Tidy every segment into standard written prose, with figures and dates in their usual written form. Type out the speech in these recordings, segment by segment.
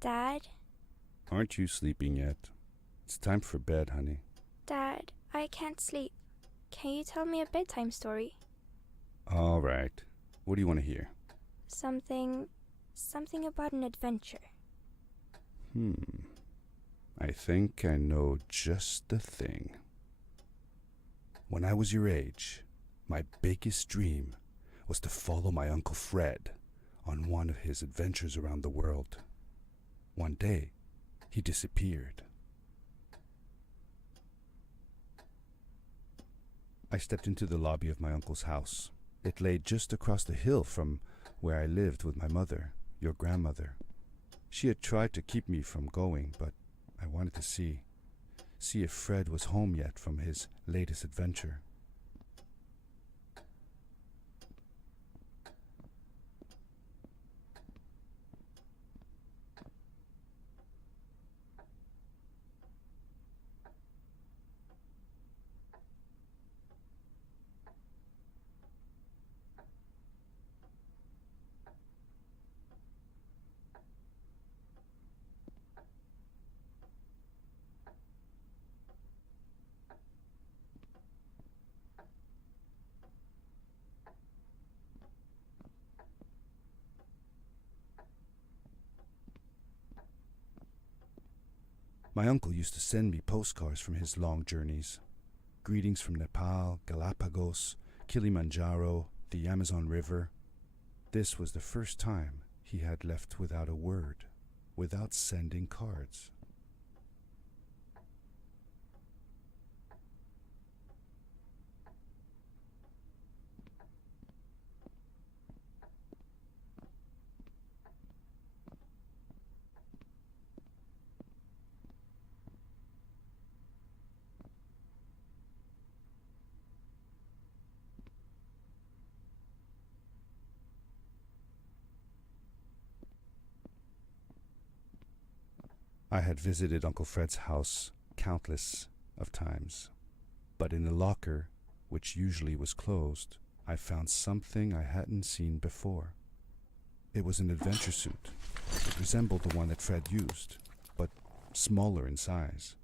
Dad? Aren't you sleeping yet? It's time for bed, honey. Dad, I can't sleep. Can you tell me a bedtime story? All right. What do you want to hear? Something about an adventure. I think I know just the thing. When I was your age, my biggest dream was to follow my Uncle Fred on one of his adventures around the world. One day, he disappeared. I stepped into the lobby of my uncle's house. It lay just across the hill from where I lived with my mother, your grandmother. She had tried to keep me from going, but I wanted to see if Fred was home yet from his latest adventure. My uncle used to send me postcards from his long journeys. Greetings from Nepal, Galapagos, Kilimanjaro, the Amazon River. This was the first time he had left without a word, without sending cards. I had visited Uncle Fred's house countless of times, but in the locker, which usually was closed, I found something I hadn't seen before. It was an adventure suit. It resembled the one that Fred used, but smaller in size.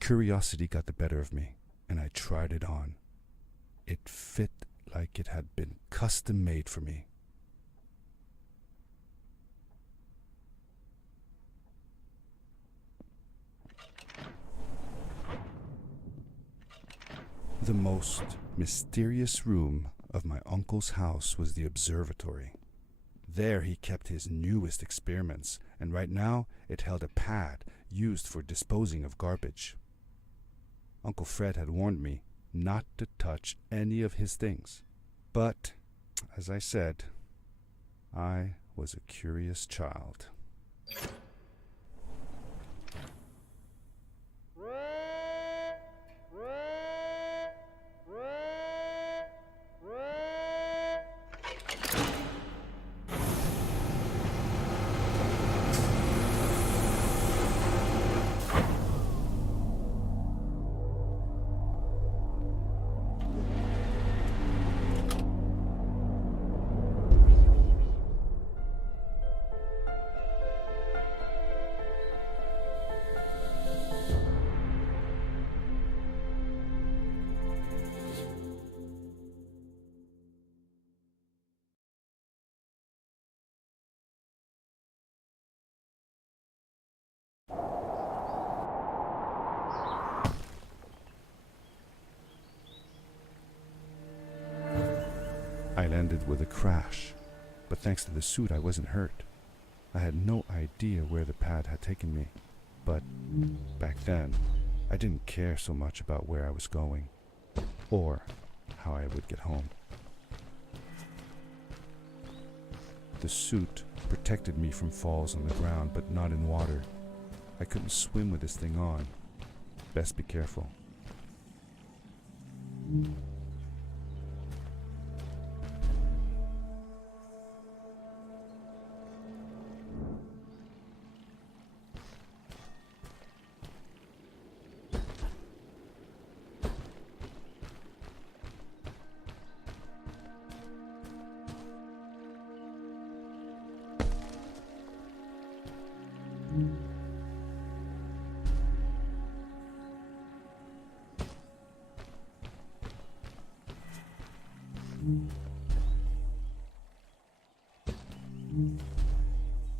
Curiosity got the better of me, and I tried it on. It fit like it had been custom made for me. The most mysterious room of my uncle's house was the observatory. There he kept his newest experiments, and right now it held a pad used for disposing of garbage. Uncle Fred had warned me not to touch any of his things. But, as I said, I was a curious child. I landed with a crash, but thanks to the suit I wasn't hurt. I had no idea where the pad had taken me, but back then I didn't care so much about where I was going, or how I would get home. The suit protected me from falls on the ground, but not in water. I couldn't swim with this thing on. Best be careful.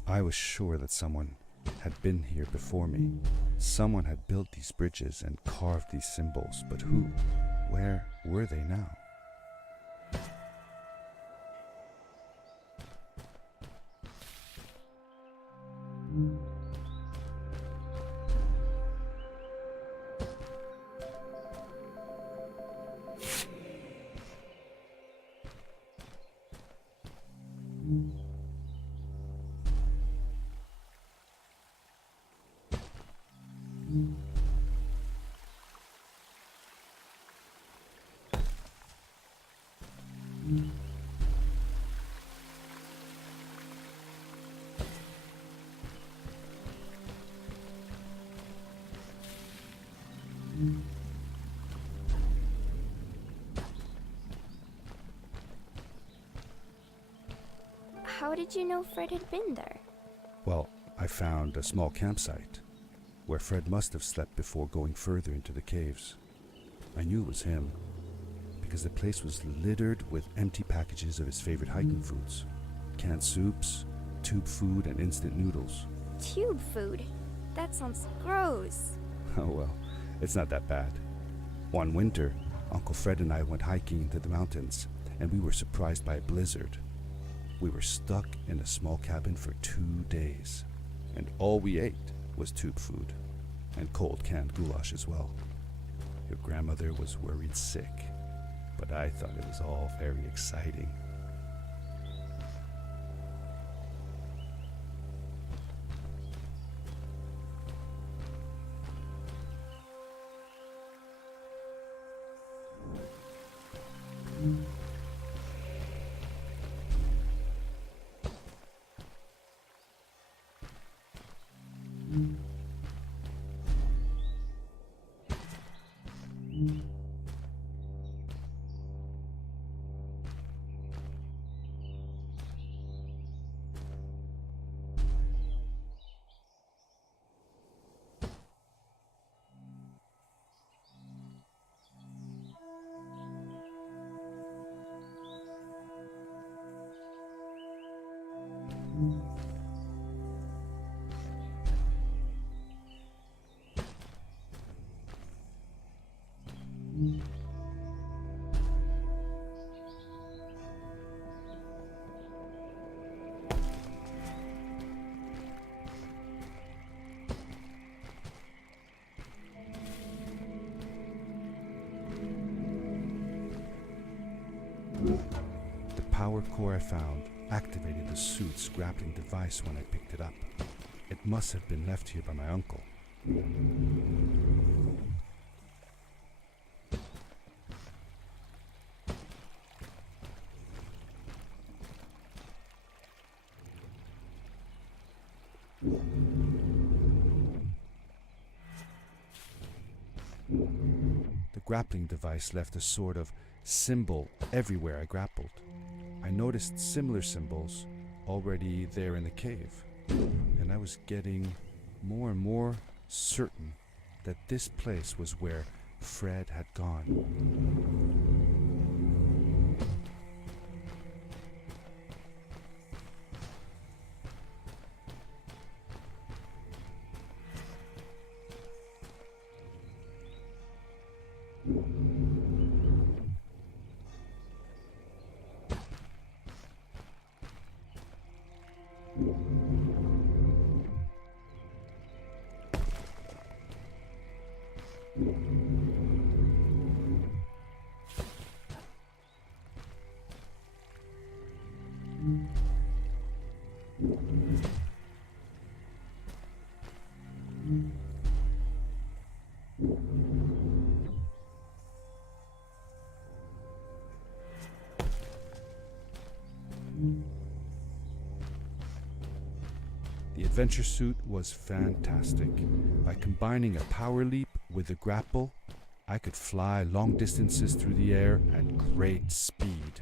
I was sure that someone had been here before me. Someone had built these bridges and carved these symbols, but who? Where were they now? How did you know Fred had been there? Well, I found a small campsite where Fred must have slept before going further into the caves. I knew it was him because the place was littered with empty packages of his favorite hiking foods. Canned soups, tube food, and instant noodles. Tube food? That sounds gross. Oh well, it's not that bad. One winter, Uncle Fred and I went hiking into the mountains, and we were surprised by a blizzard. We were stuck in a small cabin for 2 days, and all we ate was tube food, and cold canned goulash as well. Your grandmother was worried sick, but I thought it was all very exciting. The power core I found activated the suit's grappling device when I picked it up. It must have been left here by my uncle. The grappling device left a sort of symbol everywhere I grappled. I noticed similar symbols already there in the cave, and I was getting more and more certain that this place was where Fred had gone. The adventure suit was fantastic. By combining a power leap with a grapple, I could fly long distances through the air at great speed.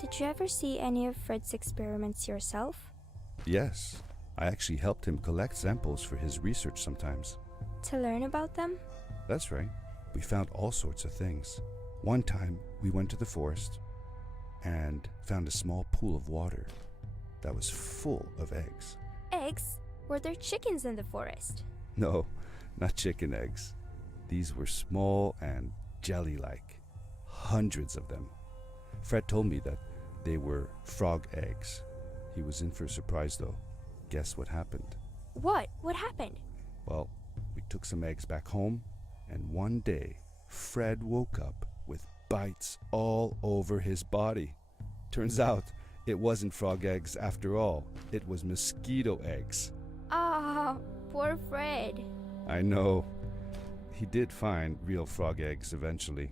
Did you ever see any of Fred's experiments yourself? Yes, I actually helped him collect samples for his research sometimes. To learn about them? That's right. We found all sorts of things. One time, we went to the forest and found a small pool of water that was full of eggs. Eggs? Were there chickens in the forest? No, not chicken eggs. These were small and jelly-like. Hundreds of them. Fred told me that they were frog eggs. He was in for a surprise though. Guess what happened? What? What happened? Well, we took some eggs back home, and one day, Fred woke up with bites all over his body. Turns out, it wasn't frog eggs after all. It was mosquito eggs. Ah, poor Fred. I know. He did find real frog eggs eventually.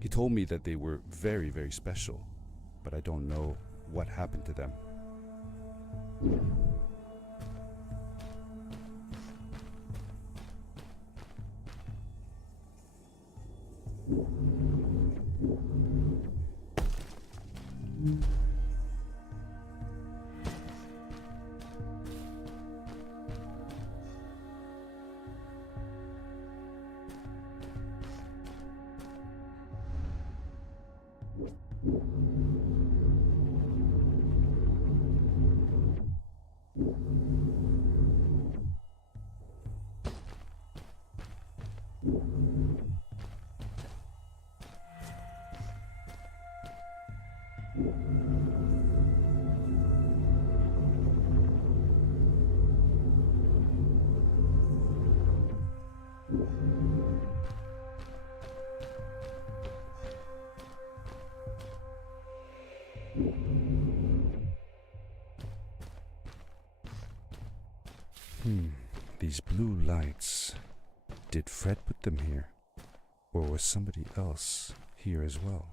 He told me that they were very, very special, but I don't know what happened to them. These blue lights. Did Fred put them here? Or was somebody else here as well?